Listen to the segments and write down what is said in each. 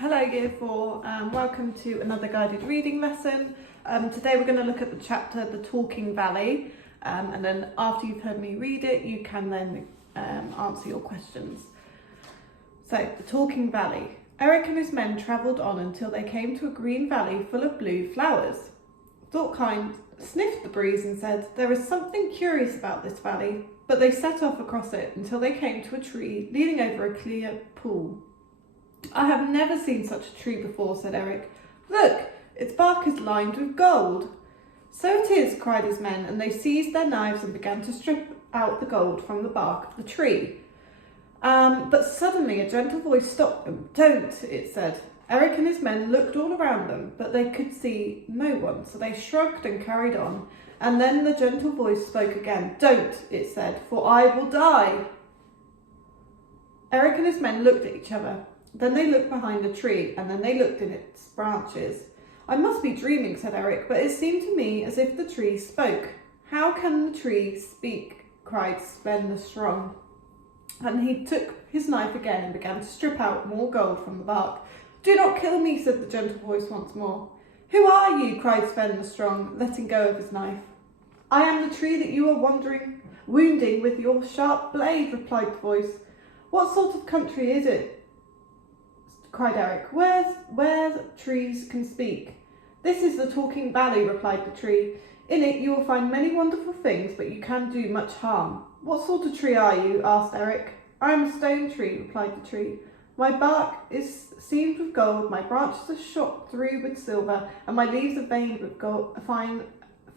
Hello Year 4, welcome to another guided reading lesson. Today we're going to look at the chapter The Talking Valley, and then after you've heard me read it you can then answer your questions. So, The Talking Valley. Erik and his men travelled on until they came to a green valley full of blue flowers. Thorkind sniffed the breeze and said, "There is something curious about this valley," but they set off across it until they came to a tree leaning over a clear pool. "I have never seen such a tree before," said Erik. "Look, its bark is lined with gold." "So it is," cried his men, and they seized their knives and began to strip out the gold from the bark of the tree. But suddenly a gentle voice stopped them. "Don't," it said. Erik and his men looked all around them, but they could see no one, so they shrugged and carried on. And then the gentle voice spoke again. "Don't," it said, "for I will die." Erik and his men looked at each other. Then they looked behind the tree, and then they looked in its branches. "I must be dreaming," said Erik, "but it seemed to me as if the tree spoke." "How can the tree speak?" cried Sven the Strong. And he took his knife again and began to strip out more gold from the bark. "Do not kill me," said the gentle voice once more. "Who are you?" cried Sven the Strong, letting go of his knife. "I am the tree that you are wounding with your sharp blade," replied the voice. "What sort of country is it?" cried Erik. Where trees can speak." "This is the Talking Valley," replied the tree. "In it you will find many wonderful things, but you can do much harm." "What sort of tree are you?" asked Erik. "I am a stone tree," replied the tree. "My bark is seamed with gold, my branches are shot through with silver, and my leaves are veined with fine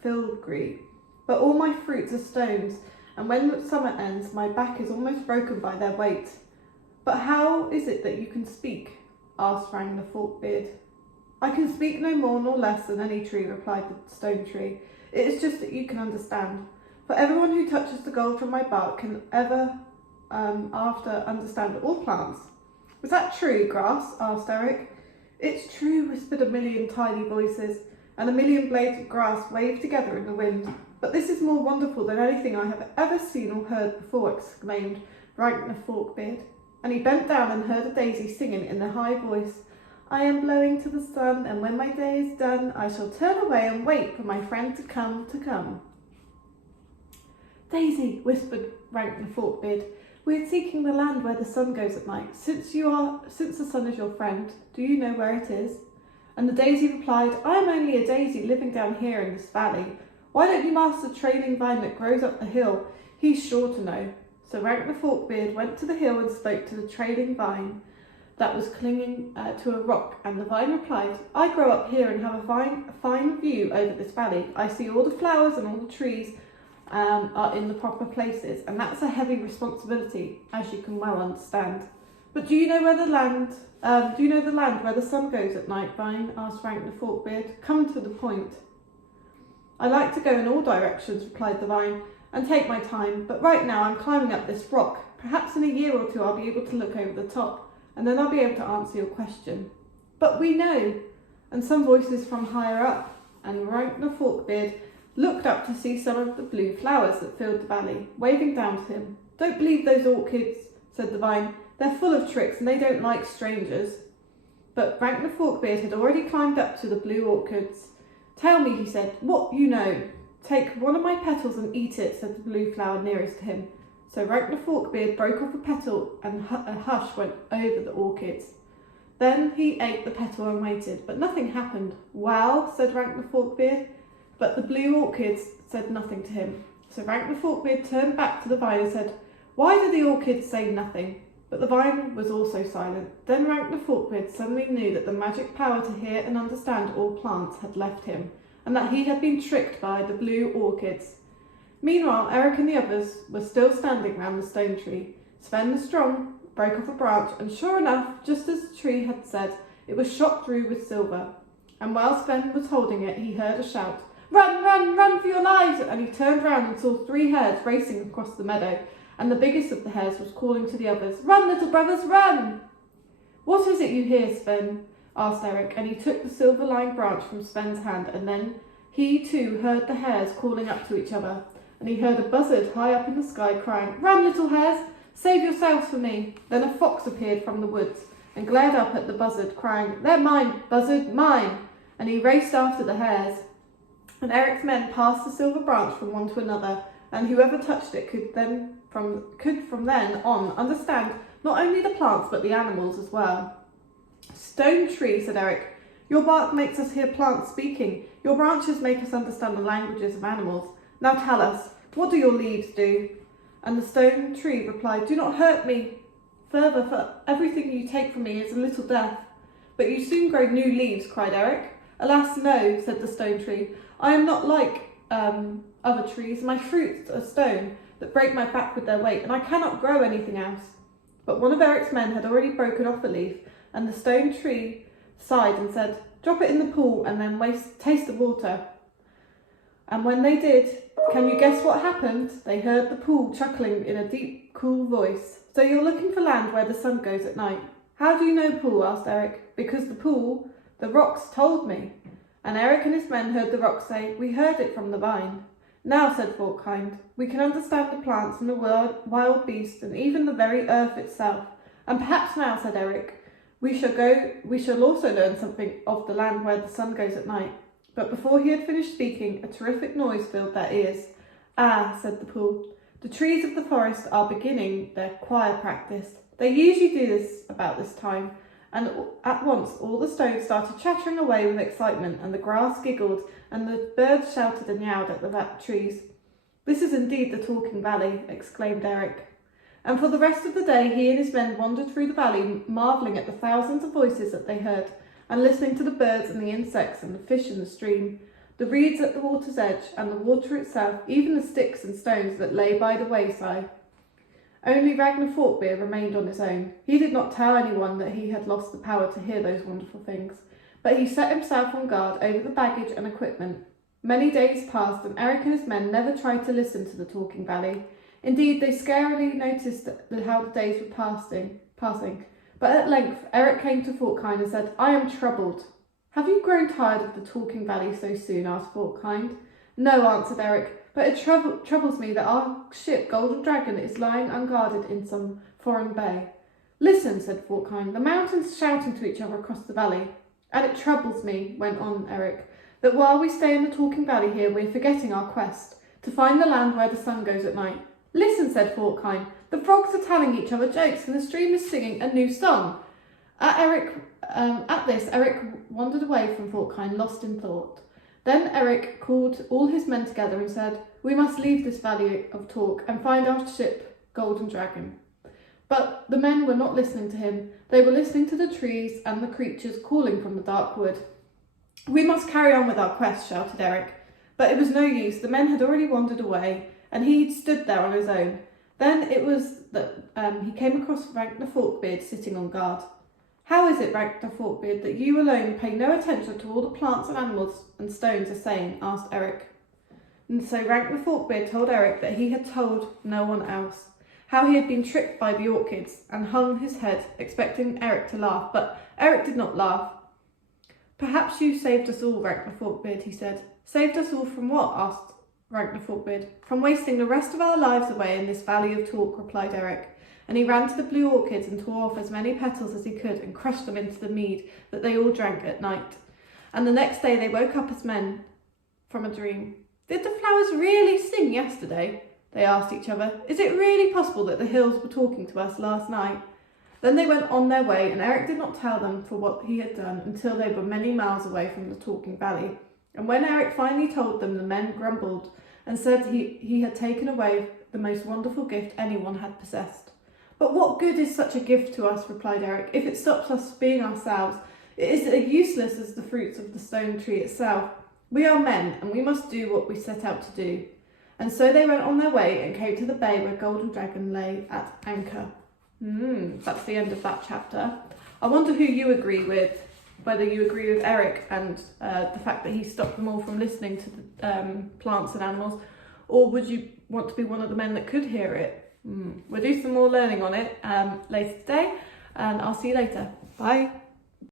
filigree. But all my fruits are stones, and when summer ends, my back is almost broken by their weight." "But how is it that you can speak?" asked Rang the Forkbeard. "I can speak no more nor less than any tree," replied the stone tree. "It is just that you can understand. For everyone who touches the gold from my bark can ever after understand all plants." "Is that true, grass?" asked Erik. "It's true," whispered a million tiny voices, and a million blades of grass waved together in the wind. "But this is more wonderful than anything I have ever seen or heard before," exclaimed Rank the Forkbeard. And he bent down and heard a daisy singing in a high voice. "I am blowing to the sun, and when my day is done, I shall turn away and wait for my friend to come. "Daisy," whispered Rank the Forkbeard, "we are seeking the land where the sun goes at night. Since the sun is your friend, do you know where it is?" And the daisy replied, "I am only a daisy living down here in this valley. Why don't you ask the trailing vine that grows up the hill? He's sure to know." So Rank the Forkbeard went to the hill and spoke to the trailing vine that was clinging to a rock, and the vine replied, "I grow up here and have a fine view over this valley. I see all the flowers and all the trees are in the proper places, and that's a heavy responsibility, as you can well understand." "But do you know the land where the sun goes at night, Vine?" asked Rank the Forkbeard. "Come to the point." "I like to go in all directions," replied the vine, "and take my time, but right now I'm climbing up this rock. Perhaps in a year or two I'll be able to look over the top, and then I'll be able to answer your question." "But we know," and some voices from higher up, and Rank the Forkbeard looked up to see some of the blue flowers that filled the valley, waving down to him. "Don't believe those orchids," said the vine. "They're full of tricks and they don't like strangers." But Rank the Forkbeard had already climbed up to the blue orchids. "Tell me," he said, "what you know." "Take one of my petals and eat it," said the blue flower nearest to him. So Rank the Forkbeard broke off a petal, and a hush went over the orchids. Then he ate the petal and waited, but nothing happened. "Well," said Rank the Forkbeard, but the blue orchids said nothing to him. So Rank the Forkbeard turned back to the vine and said, "Why do the orchids say nothing?" But the vine was also silent. Then Rank the Forkbeard suddenly knew that the magic power to hear and understand all plants had left him, and that he had been tricked by the blue orchids. Meanwhile, Erik and the others were still standing round the stone tree. Sven the Strong broke off a branch, and sure enough, just as the tree had said, it was shot through with silver. And while Sven was holding it, he heard a shout, "Run, run, run for your lives!" And he turned round and saw 3 hares racing across the meadow, and the biggest of the hares was calling to the others, "Run, little brothers, run!" "What is it you hear, Sven?" asked Erik, and he took the silver-lined branch from Sven's hand, and then he too heard the hares calling up to each other, and he heard a buzzard high up in the sky crying, "Run, little hares, save yourselves for me." Then a fox appeared from the woods, and glared up at the buzzard, crying, "They're mine, buzzard, mine!" And he raced after the hares. And Erik's men passed the silver branch from one to another, and whoever touched it could from then on understand not only the plants but the animals as well. "Stone tree," said Erik, "your bark makes us hear plants speaking. Your branches make us understand the languages of animals. Now tell us, what do your leaves do?" And the stone tree replied, "Do not hurt me further, for everything you take from me is a little death." "But you soon grow new leaves," cried Erik. "Alas, no," said the stone tree. "I am not like other trees. My fruits are stone that break my back with their weight, and I cannot grow anything else." But one of Erik's men had already broken off a leaf, and the stone tree sighed and said, "Drop it in the pool and then taste the water." And when they did, can you guess what happened? They heard the pool chuckling in a deep, cool voice. "So you're looking for land where the sun goes at night." "How do you know pool?" asked Erik. "Because the rocks told me." And Erik and his men heard the rocks say, "We heard it from the vine." "Now," said Forkhind, "we can understand the plants and the wild beasts and even the very earth itself. And perhaps now," said Erik, we shall also learn something of the land where the sun goes at night." But before he had finished speaking, a terrific noise filled their ears. "Ah," said the pool, "the trees of the forest are beginning their choir practice. They usually do this about this time." And at once all the stones started chattering away with excitement, and the grass giggled, and the birds shouted and yowled at the trees. "This is indeed the Talking Valley," exclaimed Erik. And for the rest of the day he and his men wandered through the valley, marvelling at the thousands of voices that they heard, and listening to the birds and the insects and the fish in the stream, the reeds at the water's edge, and the water itself, even the sticks and stones that lay by the wayside. Only Ragnar Forkbeard remained on his own. He did not tell anyone that he had lost the power to hear those wonderful things, but he set himself on guard over the baggage and equipment. Many days passed, and Erik and his men never tried to listen to the Talking Valley. Indeed, they scarcely noticed how the days were passing. But at length Erik came to Forkhind and said, "I am troubled." "Have you grown tired of the Talking Valley so soon?" asked Forkhind. "No," answered Erik, "but it troubles me that our ship Golden Dragon is lying unguarded in some foreign bay." "Listen," said Forkhind, "the mountains shouting to each other across the valley." "And it troubles me," went on Erik, "that while we stay in the Talking Valley here, we're forgetting our quest, to find the land where the sun goes at night." "Listen," said Forkhind, "the frogs are telling each other jokes, and the stream is singing a new song." At this, Erik wandered away from Forkhind, lost in thought. Then Erik called all his men together and said, "We must leave this valley of talk and find our ship, Golden Dragon." But the men were not listening to him. They were listening to the trees and the creatures calling from the dark wood. "We must carry on with our quest," shouted Erik. But it was no use. The men had already wandered away, and he stood there on his own. Then it was that he came across Ragnar Forkbeard sitting on guard. "How is it, Ragnar Forkbeard, that you alone pay no attention to all the plants and animals and stones are saying?" asked Erik. And so Ragnar Forkbeard told Erik that he had told no one else, how he had been tricked by the orchids, and hung his head, expecting Erik to laugh, but Erik did not laugh. "Perhaps you saved us all, Ragnar Forkbeard," he said. "Saved us all from what?" asked Ragnar Forkbeard. "From wasting the rest of our lives away in this valley of talk," replied Erik. And he ran to the blue orchids and tore off as many petals as he could and crushed them into the mead that they all drank at night. And the next day they woke up as men from a dream. "Did the flowers really sing yesterday?" they asked each other. "Is it really possible that the hills were talking to us last night?" Then they went on their way, and Erik did not tell them for what he had done until they were many miles away from the Talking Valley. And when Erik finally told them, the men grumbled and said he had taken away the most wonderful gift anyone had possessed. "But what good is such a gift to us," replied Erik, "if it stops us being ourselves? It is as useless as the fruits of the stone tree itself. We are men, and we must do what we set out to do." And so they went on their way and came to the bay where Golden Dragon lay at anchor. That's the end of that chapter. I wonder who you agree with, whether you agree with Erik and the fact that he stopped them all from listening to the plants and animals, or would you want to be one of the men that could hear it? We'll do some more learning on it later today, and I'll see you later. Bye.